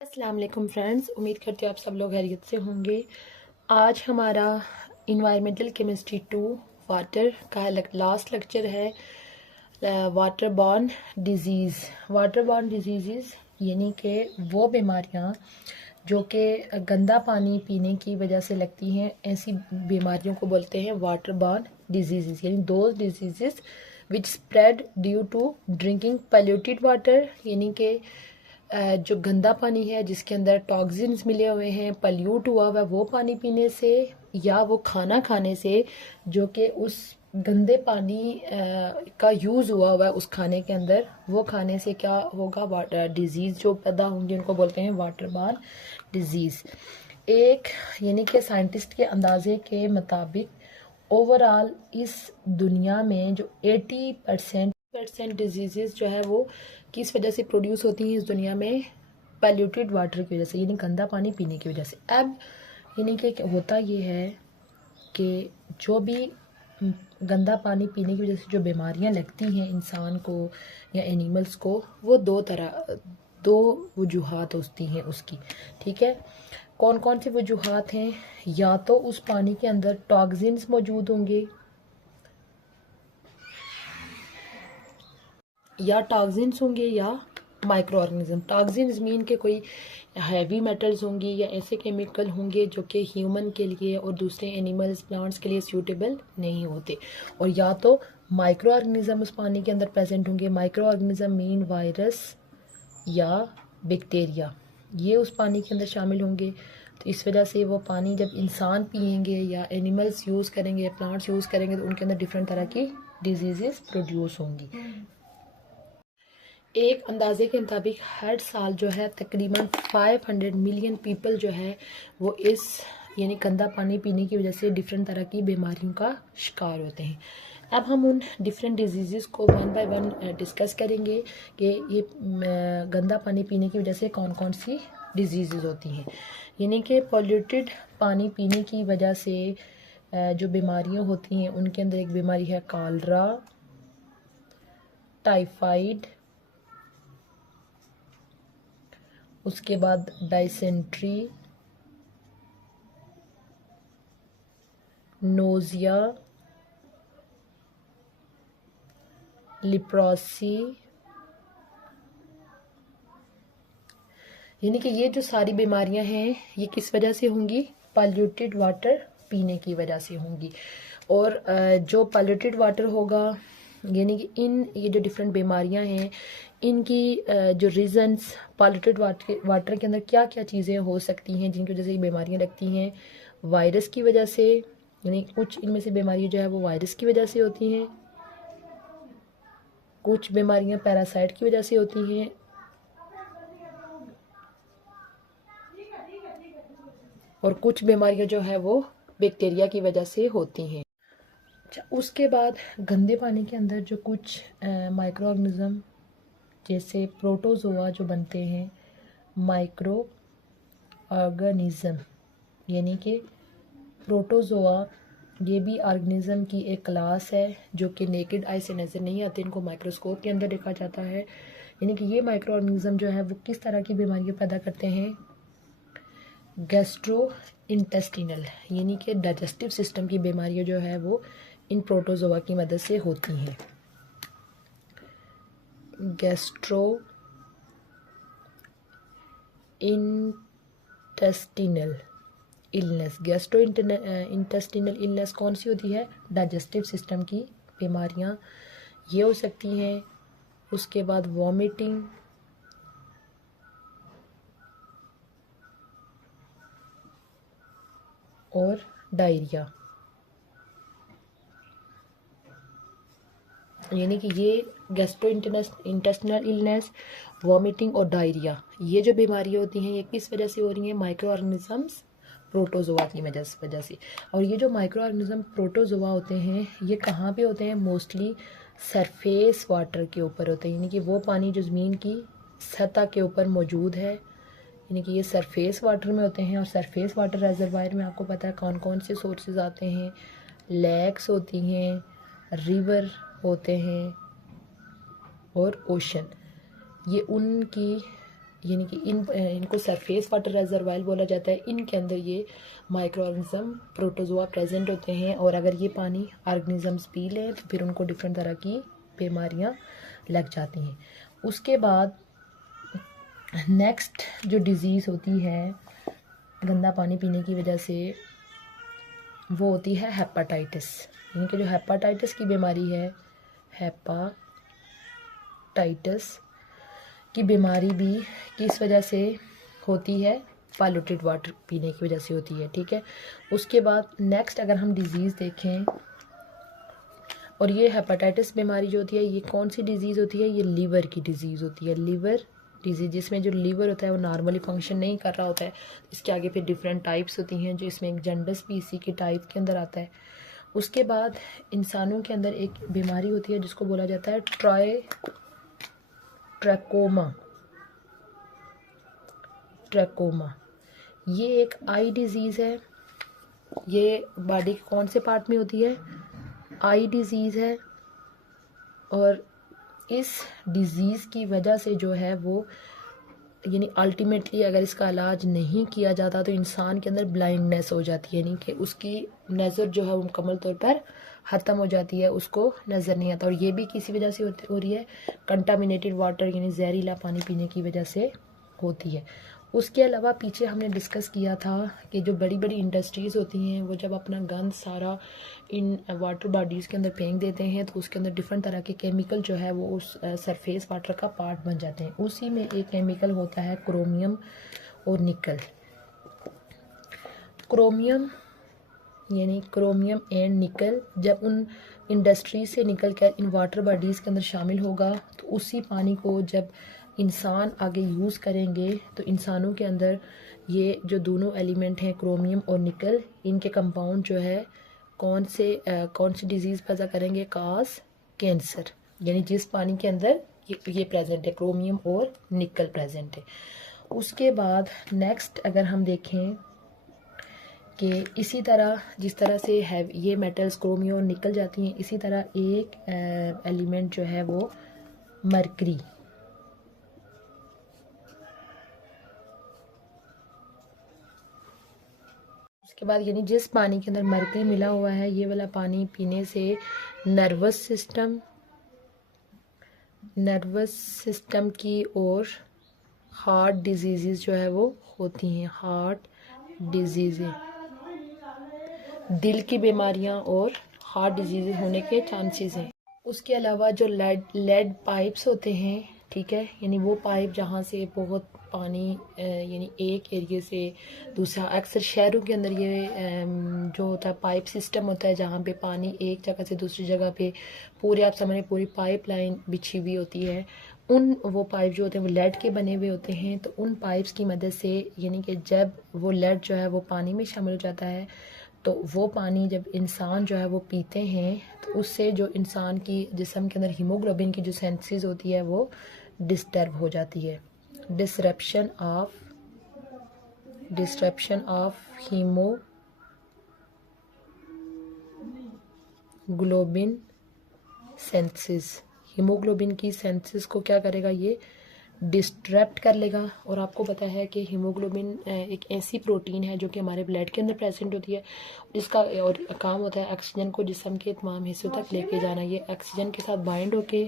अस्सलाम वालेकुम फ्रेंड्स, उम्मीद करती हूँ आप सब लोग खैरियत से होंगे। आज हमारा इन्वायरमेंटल केमिस्ट्री 2 वाटर का लास्ट लेक्चर है। Water borne disease. Water borne diseases यानी कि वो बीमारियाँ जो कि गंदा पानी पीने की वजह से लगती हैं, ऐसी बीमारियों को बोलते हैं वाटर बॉर्न डिजीज़। यानी those diseases which spread due to drinking polluted water, यानी कि जो गंदा पानी है जिसके अंदर टॉक्सिन्स मिले हुए हैं, पल्यूट हुआ हुआ वो पानी पीने से, या वो खाना खाने से जो कि उस गंदे पानी का यूज़ हुआ हुआ है उस खाने के अंदर, वो खाने से क्या होगा, वाटर डिजीज़ जो पैदा होंगी उनको बोलते हैं वाटर बॉर्न डिजीज़। एक यानी कि साइंटिस्ट के अंदाजे के मुताबिक ओवरऑल इस दुनिया में जो 80% डिजीज़ जो है वो किस वजह से प्रोड्यूस होती हैं इस दुनिया में, पॉल्यूटेड वाटर की वजह से, यानी गंदा पानी पीने की वजह से। अब यानी कि होता ये है कि जो भी गंदा पानी पीने की वजह से जो बीमारियां लगती हैं इंसान को या एनिमल्स को, वो दो वजूहात होती हैं उसकी। ठीक है, कौन कौन सी वजूहात हैं? या तो उस पानी के अंदर टॉक्सिन्स मौजूद होंगे, या माइक्रो ऑर्गेनिज्म। टॉक्सिन्स मीन के कोई हैवी मेटल्स होंगी या ऐसे केमिकल होंगे जो कि ह्यूमन के लिए और दूसरे एनिमल्स प्लांट्स के लिए सूटेबल नहीं होते। और या तो माइक्रो ऑर्गेनिज्म उस पानी के अंदर प्रेजेंट होंगे। माइक्रो ऑर्गेनिज्म मीन वायरस या बैक्टीरिया, ये उस पानी के अंदर शामिल होंगे। तो इस वजह से वो पानी जब इंसान पियेंगे या एनिमल्स यूज़ करेंगे या प्लांट्स यूज़ करेंगे तो उनके अंदर डिफरेंट तरह की डिजीज़ प्रोड्यूस होंगी। एक अंदाजे के मुताबिक हर साल जो है तकरीबन 500 मिलियन पीपल जो है वो इस यानी गंदा पानी पीने की वजह से डिफरेंट तरह की बीमारियों का शिकार होते हैं। अब हम उन डिफरेंट डिजीज़ को वन बाय वन डिस्कस करेंगे कि ये गंदा पानी पीने की वजह से कौन कौन सी डिजीज़ होती हैं। यानी कि पॉल्यूटेड पानी पीने की वजह से जो बीमारियां होती हैं उनके अंदर एक बीमारी है कॉलरा, टाइफाइड, उसके बाद डाइसेंट्री, नोजिया, लिप्रोसी। यानी कि ये जो सारी बीमारियां हैं ये किस वजह से होंगी? पॉल्यूटेड वाटर पीने की वजह से होंगी। और जो पॉल्यूटेड वाटर होगा, यानी कि ये जो डिफरेंट बीमारियां हैं इनकी जो रीजंस, पॉल्यूटेड वाटर के अंदर क्या क्या चीज़ें हो सकती हैं जिनकी वजह से ये बीमारियां लगती हैं। वायरस की वजह से, यानी कुछ इनमें से बीमारियां जो है वो वायरस की वजह से होती हैं, कुछ बीमारियां पैरासाइट की वजह से होती हैं, और कुछ बीमारियां जो है वो बैक्टीरिया की वजह से होती हैं। अच्छा, उसके बाद गंदे पानी के अंदर जो कुछ माइक्रो ऑर्गेनिज्म जैसे प्रोटोजोआ जो बनते हैं, माइक्रो ऑर्गेनिज्म यानी कि प्रोटोजोआ, ये भी ऑर्गेनिज्म की एक क्लास है जो कि नेकेड आई से नज़र नहीं आते, इनको माइक्रोस्कोप के अंदर देखा जाता है। यानी कि ये माइक्रो ऑर्गेनिज्म जो है वो किस तरह की बीमारियां पैदा करते हैं? गैस्ट्रो इंटेस्टिनल, यानी कि डाइजेस्टिव सिस्टम की बीमारियां जो है वो इन प्रोटोजोआ की मदद से होती हैं। Gastro intestinal illness, gastro intestinal illness कौन सी होती है? डाइजेस्टिव सिस्टम की बीमारियां ये हो सकती हैं। उसके बाद वॉमिटिंग, और डायरिया, यानी कि ये गैस्ट्रो इंटेस्टिनल इलनेस, वॉमिटिंग और डायरिया, ये जो बीमारियां होती हैं ये किस वजह से हो रही हैं? माइक्रो ऑर्गेनिजम्स प्रोटोजोआ की वजह से। और ये जो माइक्रो ऑर्गेनिज्म प्रोटोजोआ होते हैं ये कहाँ पे होते हैं? मोस्टली सरफेस वाटर के ऊपर होते हैं, यानी कि वो पानी जो ज़मीन की सतह के ऊपर मौजूद है, यानी कि ये सरफेस वाटर में होते हैं। और सरफेस वाटर रिजर्वायर में आपको पता है कौन कौन से सोर्सेज आते हैं? लेक्स होती हैं, रिवर होते हैं और ओशन। ये उनकी यानी कि इनको सरफेस वाटर रेजरवायर बोला जाता है। इनके अंदर ये माइक्रो ऑर्गेनिज्म प्रोटोजोआ प्रेजेंट होते हैं, और अगर ये पानी ऑर्गेनिजम्स पी लें तो फिर उनको डिफरेंट तरह की बीमारियां लग जाती हैं। उसके बाद नेक्स्ट जो डिज़ीज़ होती है गंदा पानी पीने की वजह से, वो होती है हेपाटाइटिस। यानी कि जो हेपाटाइटिस की बीमारी है, हेपाटाइटिस की बीमारी भी किस वजह से होती है? पॉल्यूटेड वाटर पीने की वजह से होती है, ठीक है। उसके बाद नेक्स्ट अगर हम डिज़ीज़ देखें, और ये हेपाटाइटिस बीमारी जो होती है ये कौन सी डिज़ीज़ होती है? ये लीवर की डिज़ीज़ होती है, लीवर डिजीज़, जिसमें जो लीवर होता है वो नॉर्मली फंक्शन नहीं कर रहा होता है। इसके आगे फिर डिफरेंट टाइप्स होती हैं, जो इसमें एक जंडस भी इसी के टाइप के अंदर आता है। उसके बाद इंसानों के अंदर एक बीमारी होती है जिसको बोला जाता है ट्रैकोमा। ये एक आई डिज़ीज़ है। ये बॉडी के कौन से पार्ट में होती है? आई डिज़ीज़ है। और इस डिज़ीज़ की वजह से जो है वो, यानी अल्टीमेटली अगर इसका इलाज नहीं किया जाता तो इंसान के अंदर ब्लाइंडनेस हो जाती है, यानी कि उसकी नज़र जो है वो मुकम्मल तौर पर ख़त्म हो जाती है, उसको नज़र नहीं आता। और ये भी किसी वजह से हो रही है, कंटामिनेटेड वाटर यानी जहरीला पानी पीने की वजह से होती है। उसके अलावा पीछे हमने डिस्कस किया था कि जो बड़ी बड़ी इंडस्ट्रीज़ होती हैं वो जब अपना गंद सारा इन वाटर बॉडीज़ के अंदर फेंक देते हैं तो उसके अंदर डिफरेंट तरह के केमिकल जो है वो उस सरफेस वाटर का पार्ट बन जाते हैं। उसी में एक केमिकल होता है क्रोमियम और निकल। क्रोमियम यानी क्रोमियम एंड निकल जब उन इंडस्ट्री से निकल कर इन वाटर बॉडीज़ के अंदर शामिल होगा तो उसी पानी को जब इंसान आगे यूज़ करेंगे तो इंसानों के अंदर ये जो दोनों एलिमेंट हैं क्रोमियम और निकल, इनके कंपाउंड जो है कौन सी डिज़ीज़ पैदा करेंगे? काज कैंसर। यानी जिस पानी के अंदर ये प्रेजेंट है, क्रोमियम और निकल प्रेजेंट है। उसके बाद नेक्स्ट अगर हम देखें कि इसी तरह जिस तरह से है ये मेटल्स क्रोमियम और निकल जाती हैं, इसी तरह एक एलिमेंट जो है वो मरकरी, उसके बाद यानी जिस पानी के अंदर मरकरी मिला हुआ है ये वाला पानी पीने से नर्वस सिस्टम की और हार्ट डिजीज़ जो है वो होती हैं, हार्ट डिजीज़, दिल की बीमारियां और हार्ट डिजीज़ होने के चांसेस हैं। उसके अलावा जो लेड पाइप्स होते हैं, ठीक है, यानी वो पाइप जहाँ से बहुत पानी यानी एक एरिया से दूसरा, अक्सर शहरों के अंदर ये जो होता है पाइप सिस्टम होता है जहाँ पे पानी एक जगह से दूसरी जगह पे पूरे, आप समझ पूरी पाइप लाइन बिछी हुई होती है। वो पाइप जो होते हैं वो लेड के बने हुए होते हैं। तो उन पाइप्स की मदद से यानी कि जब वो लेड जो है वो पानी में शामिल हो जाता है तो वो पानी जब इंसान जो है वो पीते हैं तो उससे जो इंसान की जिस्म के अंदर हीमोग्लोबिन की जो सेंसिस होती है वो डिस्टर्ब हो जाती है। Disruption of haemoglobin synthesis, haemoglobin की सेंसिस को क्या करेगा? ये डिस्ट्रैक्ट कर लेगा। और आपको पता है कि हीमोग्लोबिन एक ऐसी प्रोटीन है जो कि हमारे ब्लड के अंदर प्रेजेंट होती है, इसका और काम होता है ऑक्सीजन को जिस्म के तमाम हिस्सों तक लेके जाना। ये ऑक्सीजन के साथ बाइंड होके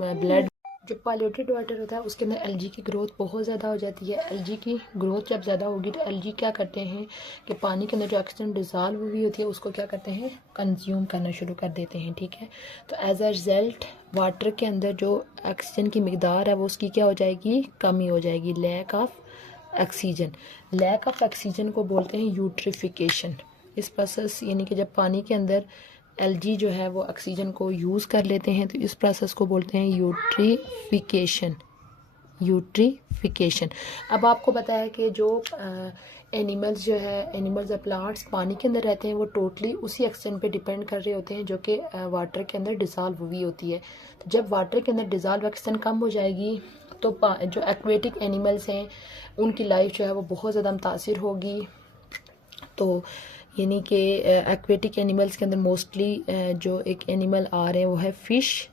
ब्लड, जो पॉल्यूटेड वाटर होता है उसके अंदर एलगी की ग्रोथ बहुत ज़्यादा हो जाती है। एलगी की ग्रोथ जब ज़्यादा होगी तो एलगी क्या करते हैं कि पानी के अंदर जो ऑक्सीजन डिज़ोल्व हुई होती है उसको क्या करते हैं? कंज्यूम करना शुरू कर देते हैं, ठीक है। तो एज अ रिज़ल्ट वाटर के अंदर जो ऑक्सीजन की मिकदार है वो उसकी क्या हो जाएगी? कमी हो जाएगी, लैक ऑफ ऑक्सीजन को बोलते हैं यूट्रिफिकेशन। इस प्रोसेस यानी कि जब पानी के अंदर एलगी जो है वो ऑक्सीजन को यूज़ कर लेते हैं तो इस प्रोसेस को बोलते हैं यूट्रिफिकेशन। अब आपको पता है कि जो एनिमल्स जो है, एनिमल्स और प्लांट्स पानी के अंदर रहते हैं वो टोटली उसी ऑक्सीजन पे डिपेंड कर रहे होते हैं जो कि वाटर के अंदर डिज़ोल्व हुई होती है। तो जब वाटर के अंदर डिज़ोल्व ऑक्सीजन कम हो जाएगी तो जो एक्वेटिक एनिमल्स हैं उनकी लाइफ जो है वो बहुत ज़्यादा मुतासिर होगी। तो यानी कि एक्वेटिक एनिमल्स के अंदर मोस्टली जो एक एनिमल आ रहे हैं वो है फ़िश,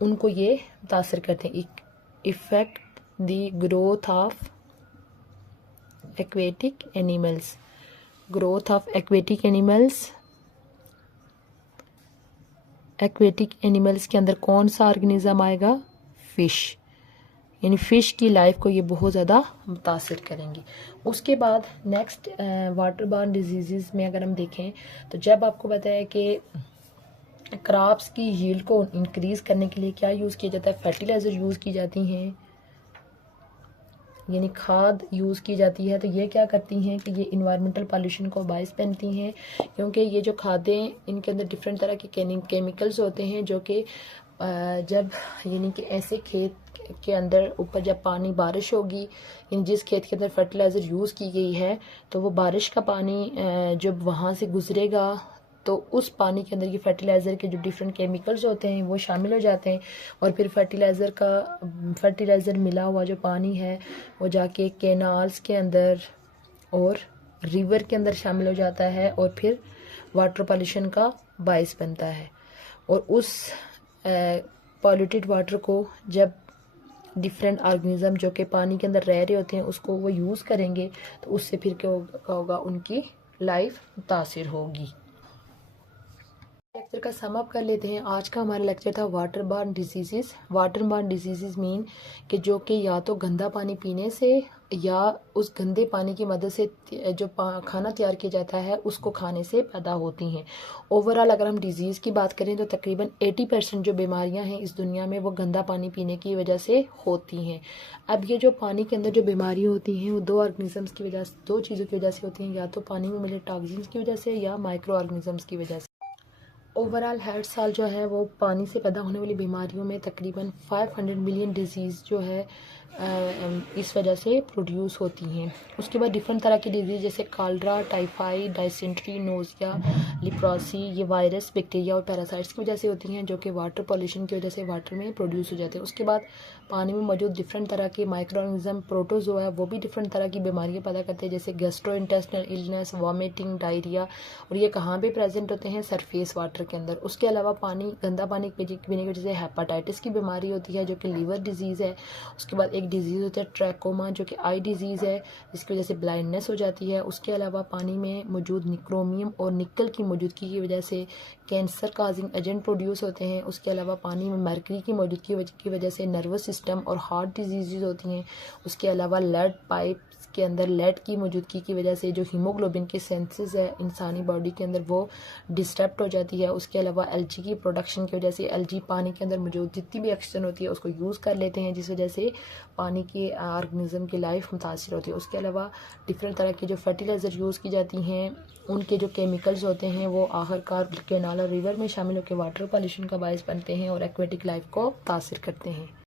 उनको ये मुतासर करते हैं। Effect the growth of aquatic animals. Growth of aquatic animals, aquatic animals के अंदर कौन सा ऑर्गेनिज्म आएगा? फिश, यानी फ़िश की लाइफ को ये बहुत ज़्यादा मुतासिर करेंगी। उसके बाद नेक्स्ट वाटर बॉर्न डिजीज़ में अगर हम देखें तो जब आपको पता है कि क्रॉप्स की यील्ड को इंक्रीज़ करने के लिए क्या यूज़ किया जाता है? फर्टिलाइज़र यूज़ की जाती हैं, यानी खाद यूज़ की जाती है। तो ये क्या करती हैं कि ये इन्वायरमेंटल पॉल्यूशन को बायस बनती हैं, क्योंकि ये जो खादें इनके अंदर डिफरेंट तरह के केमिकल्स होते हैं जो कि जब यानी कि ऐसे खेत के अंदर ऊपर जब पानी बारिश होगी, यानी जिस खेत के अंदर फर्टिलाइज़र यूज़ की गई है तो वो बारिश का पानी जब वहाँ से गुजरेगा तो उस पानी के अंदर ये फर्टिलाइज़र के जो डिफरेंट केमिकल्स होते हैं वो शामिल हो जाते हैं, और फिर फर्टिलाइज़र मिला हुआ जो पानी है वो जाके कैनाल्स के अंदर और रिवर के अंदर शामिल हो जाता है और फिर वाटर पॉल्यूशन का बायस बनता है। और उस पॉल्यूटेड वाटर को जब डिफरेंट ऑर्गेनिज्म जो कि पानी के अंदर रह रहे होते हैं उसको वो यूज़ करेंगे तो उससे फिर क्या होगा? उनकी लाइफ मुतासिर होगी। लेक्चर का सम अप कर लेते हैं। आज का हमारा लेक्चर था water borne disease. Water borne disease mean कि जो कि या तो गंदा पानी पीने से या उस गंदे पानी की मदद से जो खाना तैयार किया जाता है उसको खाने से पैदा होती हैं। ओवरऑल अगर हम डिजीज़ की बात करें तो तकरीबन 80% जो बीमारियां हैं इस दुनिया में वो गंदा पानी पीने की वजह से होती हैं। अब ये जो पानी के अंदर जो बीमारी होती हैं वो दो चीज़ों की वजह से होती हैं, या तो पानी में मिले टॉक्सिन्स की वजह से या माइक्रो ऑर्गेनिजम्स की वजह से। ओवरऑल हर साल जो है वो पानी से पैदा होने वाली बीमारियों में तकरीबन 500 मिलियन डिजीज़ जो है इस वजह से प्रोड्यूस होती हैं। उसके बाद डिफरेंट तरह की डिजीज़ जैसे cholera, typhoid, dysentery, nausea, leprosy, ये वायरस, बैक्टीरिया और पैरासाइट्स की वजह से होती हैं जो कि वाटर पॉल्यूशन की वजह से वाटर में प्रोड्यूस हो जाते हैं। उसके बाद पानी में मौजूद डिफरेंट तरह के माइक्रो ऑर्गेनिज्म, प्रोटोजोआ है, वो भी डिफरेंट तरह की बीमारियाँ पैदा करते हैं जैसे गैस्ट्रोइंटेस्टिनल इलनेस, वॉमिटिंग, डायरिया, और ये कहाँ पे प्रेजेंट होते हैं? सरफेस वाटर के अंदर। उसके अलावा गंदा पानी पीने की वजह से हेपेटाइटिस की बीमारी होती है जो कि लीवर डिजीज़ है। उसके बाद एक डिजीज़ होता है ट्रैकोमा जो कि आई डिजीज़ है जिसकी वजह से ब्लाइंडनेस हो जाती है। उसके अलावा पानी में मौजूद निक्रोमियम और निकल की मौजूदगी की वजह से कैंसर काजिंग एजेंट प्रोड्यूस होते हैं। उसके अलावा पानी में मर्करी की मौजूदगी की वजह से नर्वस सिस्टम और हार्ट डिजीज़ होती हैं। उसके अलावा लेड पाइप्स के अंदर लेड की मौजूदगी की वजह से जो हीमोग्लोबिन के सेंसेस है इंसानी बॉडी के अंदर वो डिस्टर्ब हो जाती है। उसके अलावा एलजी की प्रोडक्शन की वजह से एलजी पानी के अंदर मौजूद जितनी भी ऑक्सीजन होती है उसको यूज़ कर लेते हैं जिस वजह से पानी के ऑर्गेनिज्म की लाइफ मुतासिर होती है। उसके अलावा डिफरेंट तरह की जो फर्टिलाइज़र यूज़ की जाती हैं उनके जो केमिकल्स होते हैं वो आखिरकार कैनाल और रिवर में शामिल होकर वाटर पॉल्यूशन का बायस बनते हैं और एक्वेटिक लाइफ को मुतासिर करते हैं।